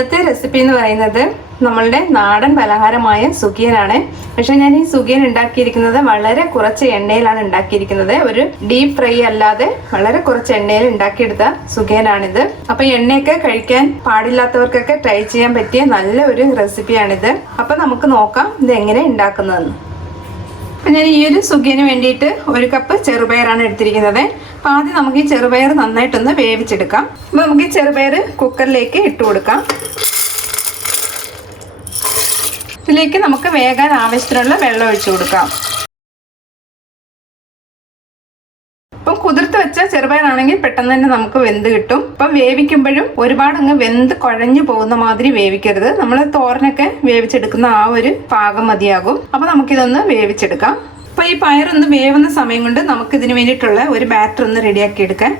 ഇന്നത്തെ റെസിപ്പി എന്ന് പറയുന്നത് നമ്മളുടെ നാടൻ പലഹാരമായ സുഖിയനാണ്. പക്ഷെ ഞാൻ ഈ സുഖിയൻ ഉണ്ടാക്കിയിരിക്കുന്നത് വളരെ കുറച്ച് എണ്ണയിലാണ് ഉണ്ടാക്കിയിരിക്കുന്നത്. ഒരു ഡീപ് ഫ്രൈ അല്ലാതെ വളരെ കുറച്ച് എണ്ണയിൽ ഉണ്ടാക്കിയെടുത്ത സുഖിയനാണിത്. അപ്പൊ എണ്ണയൊക്കെ കഴിക്കാൻ പാടില്ലാത്തവർക്കൊക്കെ ട്രൈ ചെയ്യാൻ പറ്റിയ നല്ല ഒരു റെസിപ്പിയാണിത്. അപ്പൊ നമുക്ക് നോക്കാം ഇത് എങ്ങനെ ഉണ്ടാക്കുന്നതെന്ന്. അപ്പം ഞാൻ ഈ ഒരു സുഖിയന് വേണ്ടിയിട്ട് 1 കപ്പ് ചെറുപയറാണ് എടുത്തിരിക്കുന്നത്. അപ്പം ആദ്യം നമുക്ക് ഈ ചെറുപയർ നന്നായിട്ടൊന്ന് വേവിച്ചെടുക്കാം. അപ്പം നമുക്ക് ഈ ചെറുപയർ കുക്കറിലേക്ക് ഇട്ട് കൊടുക്കാം. ഇതിലേക്ക് നമുക്ക് വേകാൻ ആവശ്യത്തിനുള്ള വെള്ളം ഒഴിച്ചു കൊടുക്കാം. അപ്പം കുതിർത്ത് വെച്ച ചെറുപയറാണെങ്കിൽ പെട്ടെന്ന് തന്നെ നമുക്ക് വെന്ത് കിട്ടും. അപ്പം വേവിക്കുമ്പോഴും ഒരുപാട് അങ്ങ് വെന്ത് കുഴഞ്ഞു പോകുന്ന മാതിരി വേവിക്കരുത്. നമ്മൾ തോരനൊക്കെ വേവിച്ചെടുക്കുന്ന ആ ഒരു പാകം മതിയാകും. അപ്പൊ നമുക്കിതൊന്ന് വേവിച്ചെടുക്കാം. അപ്പൊ ഈ പയറൊന്ന് വേവുന്ന സമയം കൊണ്ട് നമുക്ക് ഇതിന് വേണ്ടിയിട്ടുള്ള ഒരു ബാറ്റർ ഒന്ന് റെഡിയാക്കി എടുക്കാം.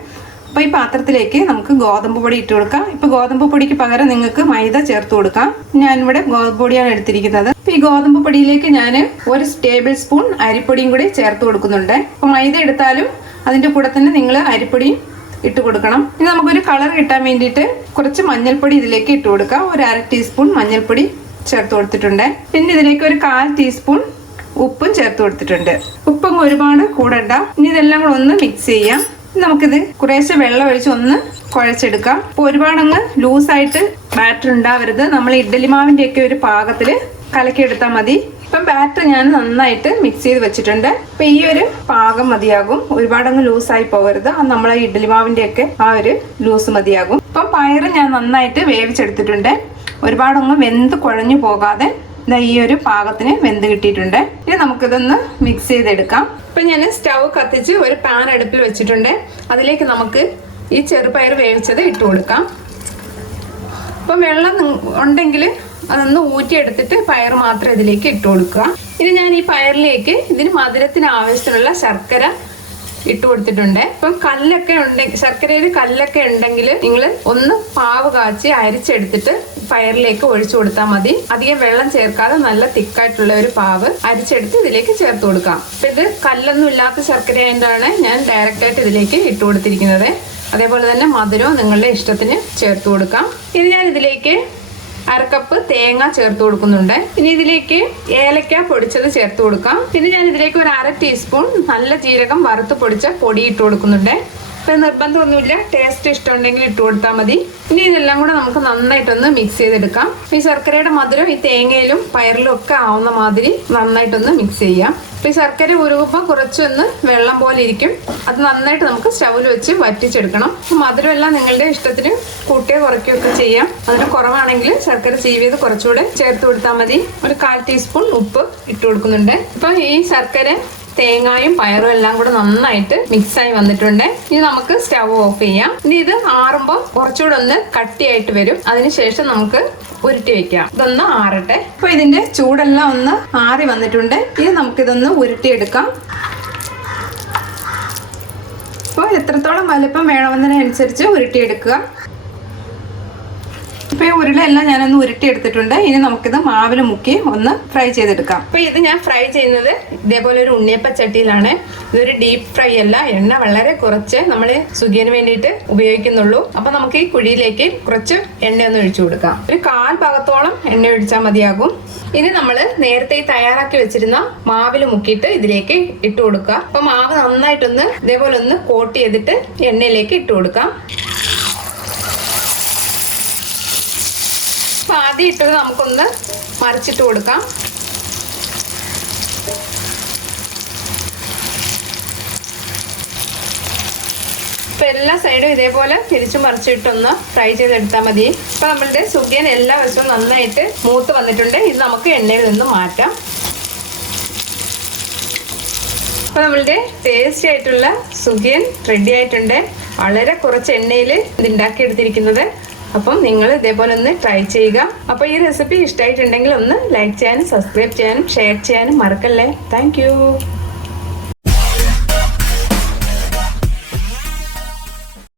അപ്പോൾ ഈ പാത്രത്തിലേക്ക് നമുക്ക് ഗോതമ്പ് പൊടി ഇട്ട് കൊടുക്കാം. ഇപ്പോൾ ഗോതമ്പ് പൊടിക്ക് പകരം നിങ്ങൾക്ക് മൈദ ചേർത്ത് കൊടുക്കാം. ഞാനിവിടെ ഗോതമ്പ് പൊടിയാണ് എടുത്തിരിക്കുന്നത്. അപ്പോൾ ഈ ഗോതമ്പ് പൊടിയിലേക്ക് ഞാൻ 1 ടേബിൾ സ്പൂൺ അരിപ്പൊടിയും കൂടി ചേർത്ത് കൊടുക്കുന്നുണ്ട്. അപ്പോൾ മൈദ എടുത്താലും അതിൻ്റെ കൂടെ തന്നെ നിങ്ങൾ അരിപ്പൊടിയും ഇട്ട് കൊടുക്കണം. ഇനി നമുക്കൊരു കളർ കിട്ടാൻ വേണ്ടിയിട്ട് കുറച്ച് മഞ്ഞൾപ്പൊടി ഇതിലേക്ക് ഇട്ട് കൊടുക്കാം. 1/2 ടീസ്പൂൺ മഞ്ഞൾപ്പൊടി ചേർത്ത് കൊടുത്തിട്ടുണ്ട്. പിന്നെ ഇതിലേക്ക് 1/4 ടീസ്പൂൺ ഉപ്പും ചേർത്ത് കൊടുത്തിട്ടുണ്ട്. ഉപ്പും ഒരുപാട് കൂടണ്ട. ഇനി ഇതെല്ലാം കൂടെ ഒന്ന് മിക്സ് ചെയ്യാം. നമുക്കിത് കുറേശ്ശെ വെള്ളം ഒഴിച്ച് ഒന്ന് കുഴച്ചെടുക്കാം. അപ്പോൾ ഒരുപാടങ്ങ് ലൂസായിട്ട് ബാറ്റർ ഉണ്ടാവരുത്. നമ്മൾ ഇഡ്ഡലി മാവിൻ്റെ ഒക്കെ ഒരു പാകത്തിൽ കലക്കിയെടുത്താൽ മതി. ഇപ്പം ബാറ്റർ ഞാൻ നന്നായിട്ട് മിക്സ് ചെയ്ത് വെച്ചിട്ടുണ്ട്. അപ്പം ഈ ഒരു പാകം മതിയാകും. ഒരുപാടങ്ങ് ലൂസായി പോകരുത്. നമ്മളെ ഇഡ്ഡലി മാവിൻ്റെ ഒക്കെ ആ ഒരു ലൂസ് മതിയാകും. ഇപ്പം പയർ ഞാൻ നന്നായിട്ട് വേവിച്ചെടുത്തിട്ടുണ്ട്. ഒരുപാടങ്ങ് വെന്ത് കുഴഞ്ഞു പോകാതെ ഈ ഒരു പാകത്തിന് വെന്ത് കിട്ടിയിട്ടുണ്ട്. ഇനി നമുക്കിതൊന്ന് മിക്സ് ചെയ്തെടുക്കാം. ഇപ്പം ഞാൻ സ്റ്റൗ കത്തിച്ച് ഒരു പാൻ അടുപ്പിൽ വെച്ചിട്ടുണ്ട്. അതിലേക്ക് നമുക്ക് ഈ ചെറുപയർ വേവിച്ചത് ഇട്ട് കൊടുക്കാം. അപ്പം വെള്ളം ഉണ്ടെങ്കിൽ അതൊന്ന് ഊറ്റിയെടുത്തിട്ട് പയർ മാത്രം ഇതിലേക്ക് ഇട്ട് കൊടുക്കുക. ഇനി ഞാൻ ഈ പയറിലേക്ക് ഇതിന് മധുരത്തിന് ആവശ്യത്തിനുള്ള ശർക്കര ഇട്ട് കൊടുത്തിട്ടുണ്ട്. ഇപ്പം കല്ലൊക്കെ ഉണ്ടെങ്കിൽ ശർക്കരയിൽ കല്ലൊക്കെ ഉണ്ടെങ്കിൽ നിങ്ങൾ ഒന്ന് പാവ് കാച്ചി അരിച്ചെടുത്തിട്ട് പയറിലേക്ക് ഒഴിച്ചു കൊടുത്താൽ മതി. അധികം വെള്ളം ചേർക്കാതെ നല്ല തിക്കായിട്ടുള്ള ഒരു പാവ് അരിച്ചെടുത്ത് ഇതിലേക്ക് ചേർത്ത് കൊടുക്കാം. അപ്പം ഇത് കല്ലൊന്നും ഇല്ലാത്ത ശർക്കര ആയതുകൊണ്ടാണ് ഞാൻ ഡയറക്റ്റായിട്ട് ഇതിലേക്ക് ഇട്ട് കൊടുത്തിരിക്കുന്നത്. അതേപോലെ തന്നെ മധുരവും നിങ്ങളുടെ ഇഷ്ടത്തിന് ചേർത്ത് കൊടുക്കാം. ഇനി ഞാൻ ഇതിലേക്ക് 1/2 കപ്പ് തേങ്ങ ചേർത്ത് കൊടുക്കുന്നുണ്ട്. ഇനി ഇതിലേക്ക് ഏലക്ക പൊടിച്ചത് ചേർത്ത് കൊടുക്കാം. പിന്നെ ഞാൻ ഇതിലേക്ക് 1/2 ടീസ്പൂൺ നല്ല ജീരകം വറുത്ത് പൊടിച്ച പൊടി ഇട്ട് കൊടുക്കുന്നുണ്ട്. ഇപ്പം നിർബന്ധമൊന്നുമില്ല, ടേസ്റ്റ് ഇഷ്ടമുണ്ടെങ്കിൽ ഇട്ട് കൊടുത്താൽ മതി. ഇനി ഇതെല്ലാം കൂടെ നമുക്ക് നന്നായിട്ടൊന്ന് മിക്സ് ചെയ്തെടുക്കാം. ഈ ശർക്കരയുടെ മധുരം ഈ തേങ്ങയിലും പയറിലും ഒക്കെ ആവുന്ന മാതിരി നന്നായിട്ടൊന്ന് മിക്സ് ചെയ്യാം. ഈ ശർക്കര ഉരുകുമ്പോൾ കുറച്ചൊന്ന് വെള്ളം പോലെ ഇരിക്കും. അത് നന്നായിട്ട് നമുക്ക് സ്റ്റൗവിൽ വെച്ച് വറ്റിച്ചെടുക്കണം. മധുരമെല്ലാം നിങ്ങളുടെ ഇഷ്ടത്തിന് കൂട്ടുകയോ കുറയ്ക്കുകയൊക്കെ ചെയ്യാം. അതിന് കുറവാണെങ്കിൽ ശർക്കര ചീവിയത് കുറച്ചുകൂടെ ചേർത്ത് കൊടുത്താൽ മതി. 1/4 ടീസ്പൂൺ ഉപ്പ് ഇട്ട് കൊടുക്കുന്നുണ്ട്. ഇപ്പം ഈ ശർക്കര തേങ്ങായും പയറും എല്ലാം കൂടെ നന്നായിട്ട് മിക്സായി വന്നിട്ടുണ്ട്. ഇനി നമുക്ക് സ്റ്റവ് ഓഫ് ചെയ്യാം. ഇനി ഇത് ആറുമ്പോൾ കുറച്ചുകൂടെ ഒന്ന് കട്ടിയായിട്ട് വരും. അതിനുശേഷം നമുക്ക് ഉരുട്ടി വെക്കാം. ഇതൊന്ന് ആറട്ടെ. അപ്പൊ ഇതിന്റെ ചൂടെല്ലാം ഒന്ന് ആറി വന്നിട്ടുണ്ട്. ഇനി നമുക്കിതൊന്ന് ഉരുട്ടിയെടുക്കാം. അപ്പോൾ എത്രത്തോളം വലുപ്പം വേണമെന്നതിനനുസരിച്ച് ഉരുട്ടിയെടുക്കുക. ഇപ്പൊ ഈ ഉരുളയെല്ലാം ഞാനൊന്ന് ഉരുട്ടിയെടുത്തിട്ടുണ്ട്. ഇനി നമുക്കിത് മാവിൽ മുക്കി ഒന്ന് ഫ്രൈ ചെയ്തെടുക്കാം. അപ്പൊ ഇത് ഞാൻ ഫ്രൈ ചെയ്യുന്നത് ഇതേപോലെ ഒരു ഉണ്ണിയപ്പ ചട്ടിയിലാണ്. ഇതൊരു ഡീപ്പ് ഫ്രൈ അല്ല. എണ്ണ വളരെ കുറച്ച് നമ്മൾ സുഖിയന് വേണ്ടിയിട്ട് ഉപയോഗിക്കുന്നുള്ളൂ. അപ്പൊ നമുക്ക് ഈ കുഴിയിലേക്ക് കുറച്ച് എണ്ണയൊന്ന് ഒഴിച്ചു കൊടുക്കാം. ഒരു 1/4 ഭാഗത്തോളം എണ്ണ ഒഴിച്ചാൽ മതിയാകും. ഇനി നമ്മൾ നേരത്തെ തയ്യാറാക്കി വെച്ചിരുന്ന മാവിൽ മുക്കിയിട്ട് ഇതിലേക്ക് ഇട്ട് കൊടുക്കുക. അപ്പൊ മാവ് നന്നായിട്ടൊന്ന് ഇതേപോലെ ഒന്ന് കോട്ട് ചെയ്തിട്ട് എണ്ണയിലേക്ക് ഇട്ട് കൊടുക്കാം. ആദ്യം ഇട്ടത് നമുക്കൊന്ന് മറിച്ചിട്ട് കൊടുക്കാം. ഇപ്പൊ എല്ലാ സൈഡും ഇതേപോലെ തിരിച്ചു മറിച്ചിട്ടൊന്ന് ഫ്രൈ ചെയ്തെടുത്താൽ മതി. ഇപ്പൊ നമ്മളുടെ സുഖിയൻ എല്ലാ വശവും നന്നായിട്ട് മൂത്ത് വന്നിട്ടുണ്ട്. ഇത് നമുക്ക് എണ്ണയിൽ നിന്ന് മാറ്റാം. ഇപ്പൊ നമ്മളുടെ ടേസ്റ്റി ആയിട്ടുള്ള സുഖിയൻ റെഡി ആയിട്ടുണ്ട്. വളരെ കുറച്ച് എണ്ണയിൽ ഇത് ഉണ്ടാക്കിയെടുത്തിരിക്കുന്നത്. അപ്പം നിങ്ങൾ ഇതേപോലെ ഒന്ന് ട്രൈ ചെയ്യുക. അപ്പോൾ ഈ റെസിപ്പി ഇഷ്ടമായിട്ടുണ്ടെങ്കിൽ ഒന്ന് ലൈക്ക് ചെയ്യാനും സബ്സ്ക്രൈബ് ചെയ്യാനും ഷെയർ ചെയ്യാനും മറക്കല്ലേ. താങ്ക്